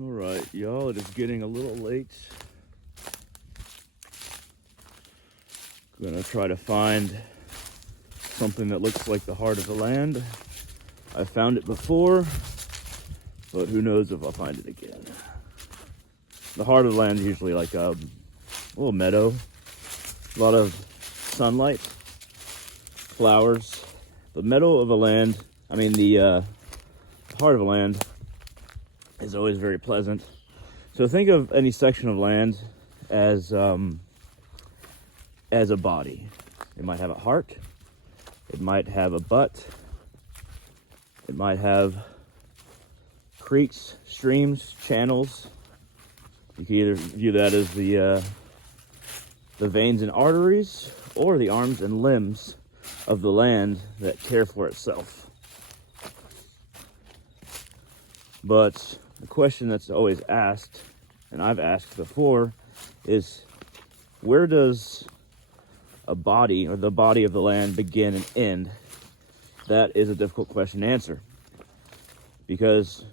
All right, y'all, it is getting a little late. Gonna try to find something that looks like the heart of the land. I found it before, but who knows if I'll find it again. The heart of the land is usually like a little meadow, a lot of sunlight, flowers. The meadow of the land, the heart of the land is always very pleasant. So think of any section of land as a body. It might have a heart, it might have a butt, it might have creeks, streams, channels. You can either view that as the veins and arteries, or the arms and limbs of the land that care for itself. But the question that's always asked, and I've asked before, is where does a body, or the body of the land, begin and end? That is a difficult question to answer, because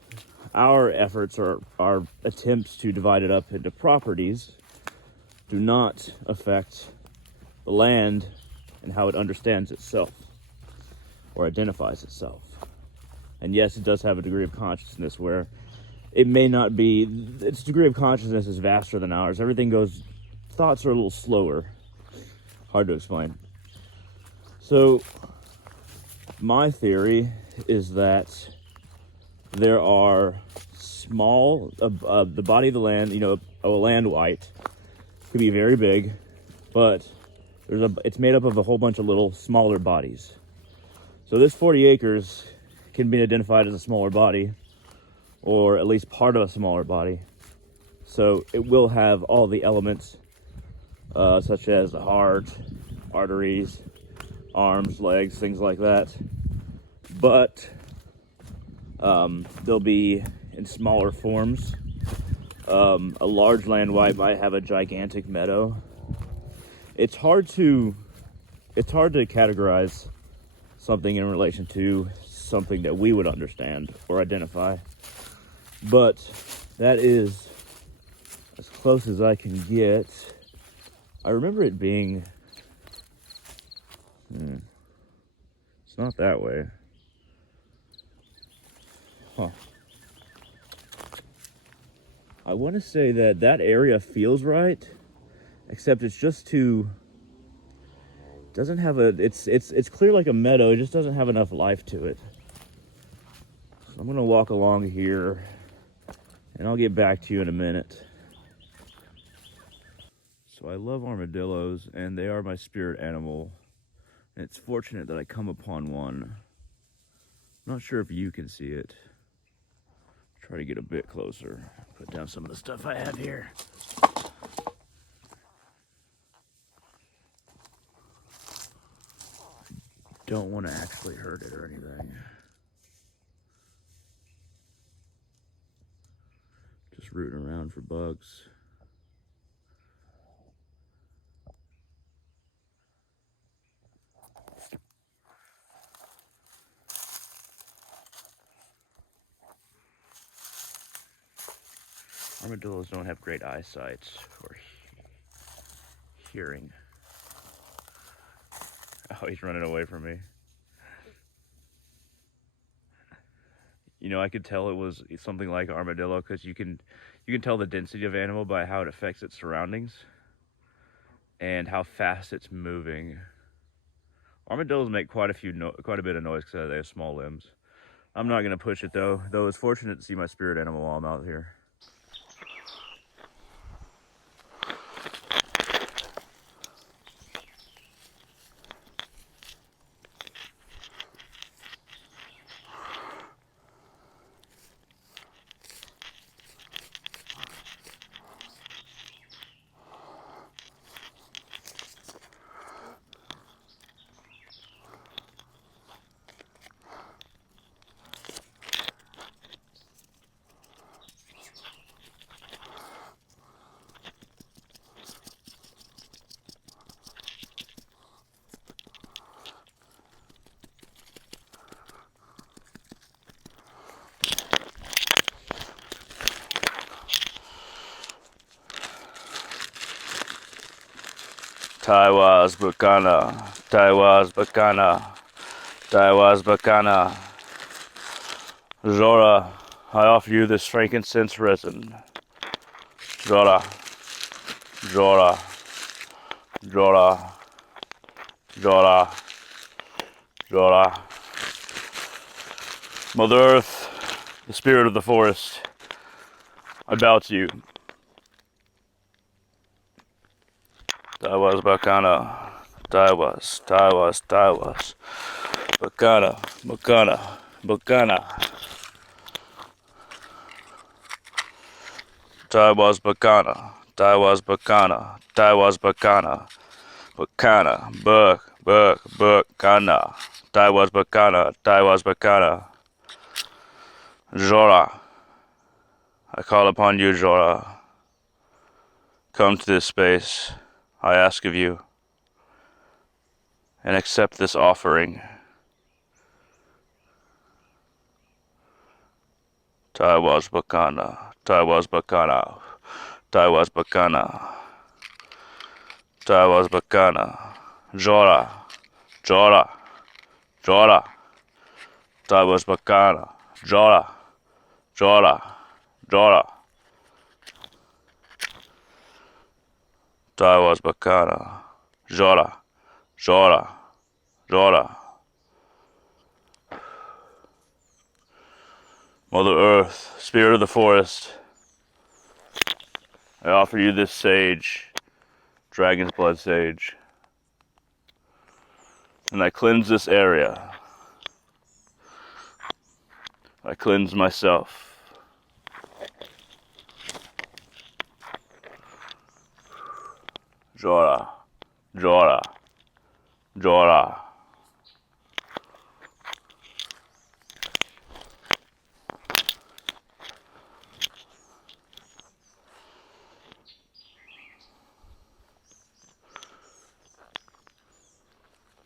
our efforts, or our attempts to divide it up into properties, do not affect the land and how it understands itself or identifies itself. And yes, it does have a degree of consciousness where it may not be, its degree of consciousness is vaster than ours. Thoughts are a little slower. Hard to explain. So, my theory is that there are the body of the land, a land white could be very big, but it's made up of a whole bunch of little smaller bodies. So this 40 acres can be identified as a smaller body, or at least part of a smaller body. So it will have all the elements, such as the heart, arteries, arms, legs, things like that. But they'll be in smaller forms. A large land white might have a gigantic meadow. It's hard to categorize something in relation to something that we would understand or identify. But that is as close as I can get. I remember it being... It's not that way. Huh. I want to say that area feels right, except it's just too... doesn't have it's clear like a meadow, it just doesn't have enough life to it. So I'm gonna walk along here and I'll get back to you in a minute. So I love armadillos, and they are my spirit animal, and it's fortunate that I come upon one. I'm not sure if you can see it. Try to get a bit closer, put down some of the stuff I have here. Don't want to actually hurt it or anything. Just rooting around for bugs. Armadillos don't have great eyesight or hearing. Oh, he's running away from me. I could tell it was something like armadillo because you can tell the density of animal by how it affects its surroundings and how fast it's moving. Armadillos make quite a bit of noise because they have small limbs. I'm not gonna push it though it's fortunate to see my spirit animal while I'm out here. Taiwas Bacana, Taiwas Bacana, Taiwas Bacana. Jora, I offer you this frankincense resin. Jora, Jora, Jora, Jora, Jora. Mother Earth, the spirit of the forest, I bow to you. Taiwas Bacana, Taiwas, Taiwas, Taiwas. Bacana, Bacana, Bacana. Taiwas Bacana, Taiwas Bacana, Taiwas Bacana, Bacana, Bacana, Taiwas Bacana, Taiwas Bacana. Jora, I call upon you, Jora. Come to this space, I ask of you, and accept this offering. Taiwas Bacana, Taiwas Bacana, Taiwas Bacana, Taiwas Bacana. Jora, Jora, Jora, Taiwas Bacana, Jora, Jora, Jora, Taiwas Bacana, Jora, Jora, Jora. Mother Earth, spirit of the forest, I offer you this sage, dragon's blood sage, and I cleanse this area. I cleanse myself. Jora, Jora, Jora.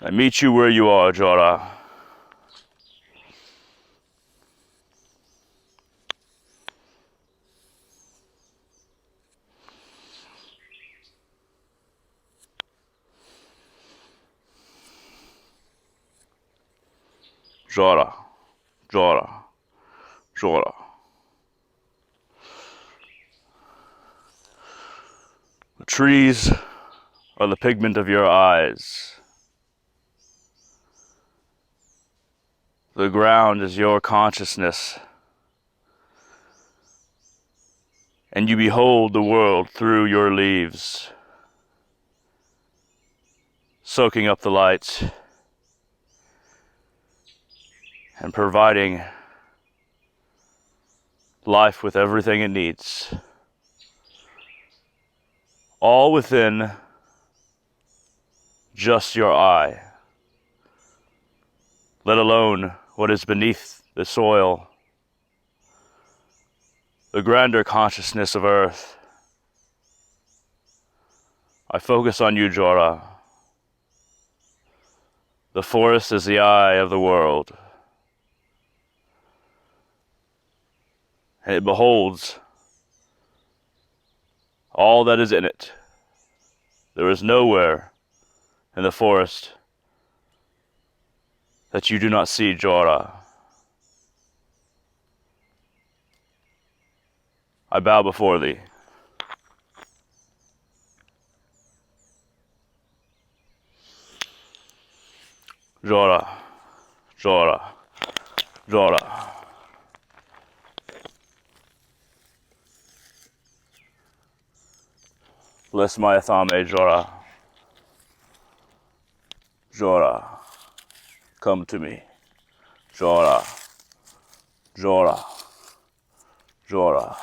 I meet you where you are, Jora. Jora, Jora, Jora. The trees are the pigment of your eyes. The ground is your consciousness. And you behold the world through your leaves, soaking up the light and providing life with everything it needs. All within just your eye, let alone what is beneath the soil, the grander consciousness of Earth. I focus on you, Jora. The forest is the eye of the world, and it beholds all that is in it. There is nowhere in the forest that you do not see, Jora. I bow before thee. Jora, Jora, Jora. Bless my Athame, Jora. Jora, come to me. Jora, Jora, Jora.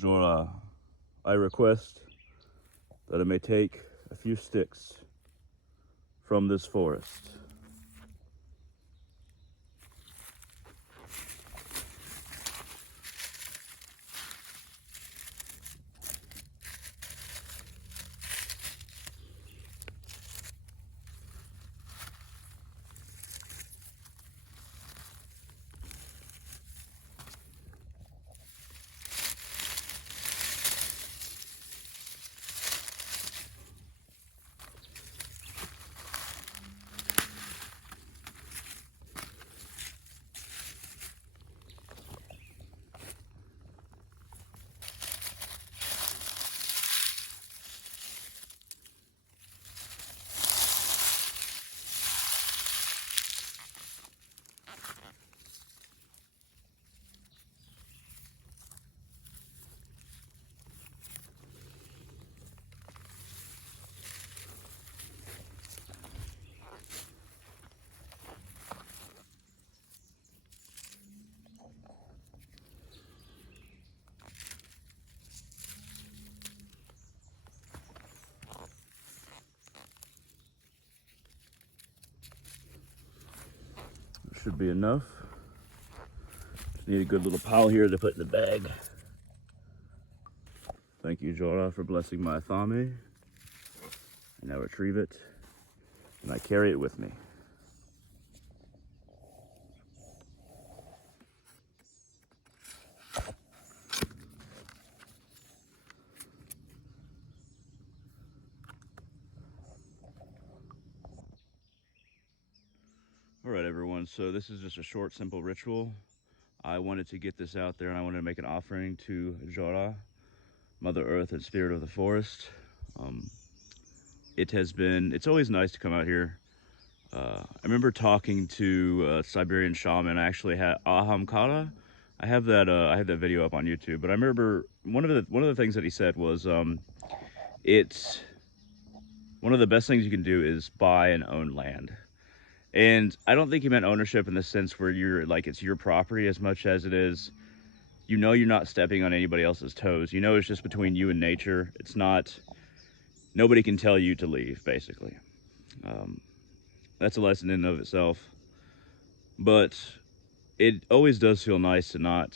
Jora, I request that I may take a few sticks from this forest. Should be enough. Just need a good little pile here to put in the bag. Thank you, Jora, for blessing my thame. I now retrieve it, and I carry it with me. All right, everyone, so this is just a short, simple ritual. I wanted to get this out there, and I wanted to make an offering to Jora, Mother Earth and Spirit of the Forest. It's always nice to come out here. I remember talking to a Siberian shaman. I actually had Ahamkara. I have that video up on YouTube. But I remember one of the things that he said was, it's one of the best things you can do is buy and own land. And I don't think he meant ownership in the sense where you're like it's your property as much as it is, you're not stepping on anybody else's toes. It's just between you and nature. It's not, nobody can tell you to leave, basically. That's a lesson in and of itself. But it always does feel nice to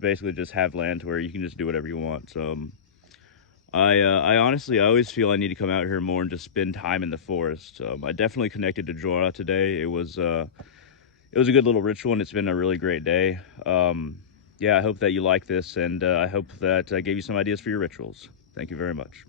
basically just have land to where you can just do whatever you want. So I honestly, I always feel I need to come out here more and just spend time in the forest. I definitely connected to Jora today. It was a good little ritual, and it's been a really great day. Yeah, I hope that you like this, and I hope that I gave you some ideas for your rituals. Thank you very much.